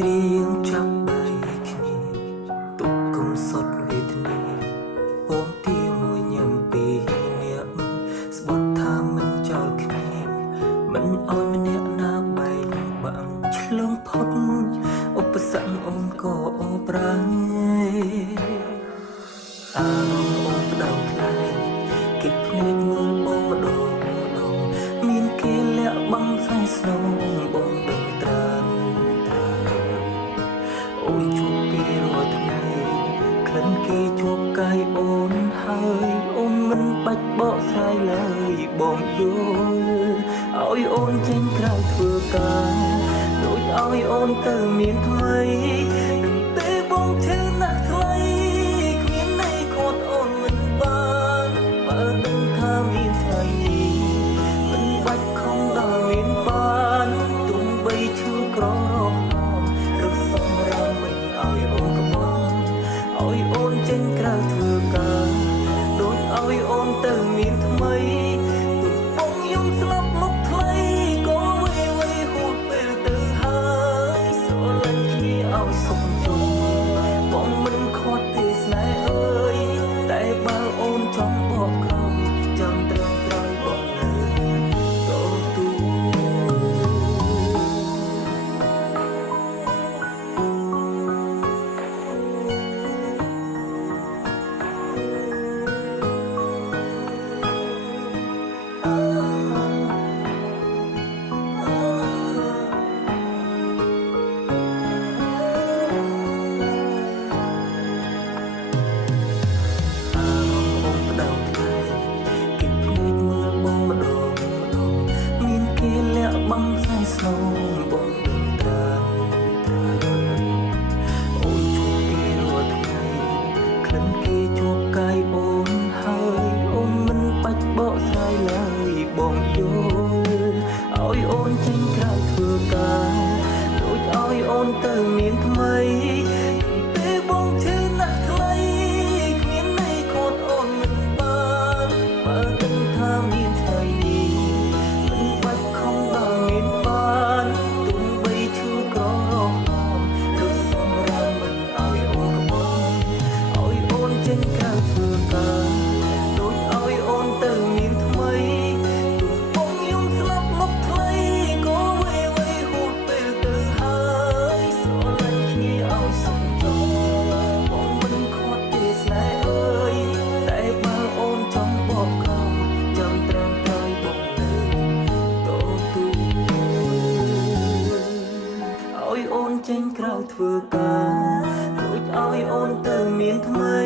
គ្រៀងចាប់ដៃគ្នាទុកគុំសុតវេទនាបងទីមួយញ៉ាំពីអ្នកស្បត់ថាមិនចោលគ្នាមិនអោយម្នាក់ណាបែកបាក់ឆ្លងផុតឧបសគ្គអូនក៏អូប្រាំងអារម្មណ៍អូនផ្ដៅថ្លៃគេភ្នែកមើលបងម្ដងមានគេលាក់បាំងផ្សែងស្នងបងដឹងត្រានអូនជួបគេរាល់ថ្ងៃក្លិនគេជួបកាយអូនហើយអូនមិនបាច់បកស្រាយឡើយបងយល់ឲ្យអូនចេញក្រៅធ្វើការដូចឲ្យអូនទៅមានថ្មីនឹងទេបងឈឺណាស់ថ្លៃគ្មានន័យខូចអូនមិនបានបើដឹងថាមានថ្ងៃនេះមិនបាច់ខំដល់មានបានទោះបីឈឺក្ររហមឬសម្រាប់មិនឲ្យអូនក្បត់ឲ្យអូនចេញក្រៅធ្វើការដូចឲ្យអូនទៅមានថ្មីទុកបងយំស្លាប់មកថ្លៃក៏វេហួសពេលទៅហើយស្រឡាញ់គ្នាឲ្យសុខជុំបងមិនខាត់ទេស្នេហ៍អើយតែបើអូនចង់បកក្រោយចាំត្រឹមត្រូវបងនៅតទូบังไฟสโนบนดงตราโอนจูบเกรัวไทยคลันเกจูบกายโอนหายโอนมันปัจบ่สายเลยบ่งโยเอาโอนจริงกลายเถื่อกายโดยเอาโอนเติมมีนทำไมเตะบ่งเชื่อนักใครเขียนในโคตรโอนมันบานเปิดตั้งท่ามีนไทยมันปัจคงមានបានទុំបីឈឺក្ររហមឬសម្រាប់មិនឲ្យអូនក្បត់ឲ្យអូនចេញក្រៅធ្វើការដូចឲ្យអូនទៅមានថ្មីទុំបងយំស្លាប់មកថ្លៃក៏វេហួសពេលទៅហើយស្រឡាញ់គ្នាឲ្យសុខជុំបងមិនខាត់ទេស្នេហ៍អើយតែបើអូនចង់បកក្រោយចាំត្រឹមត្រូវបងនៅតទូឲ្យអូនចេញក្រៅធ្វើការដូចឲ្យអូនទៅមានថ្មី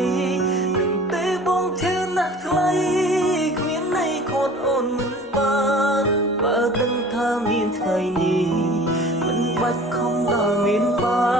នឹងទេបងឈឺណាស់ថ្លៃគ្មានន័យខូចអូនមិនបានបើដឹងថាមានថ្ងៃនេះមិនបាច់ខំដល់មានបា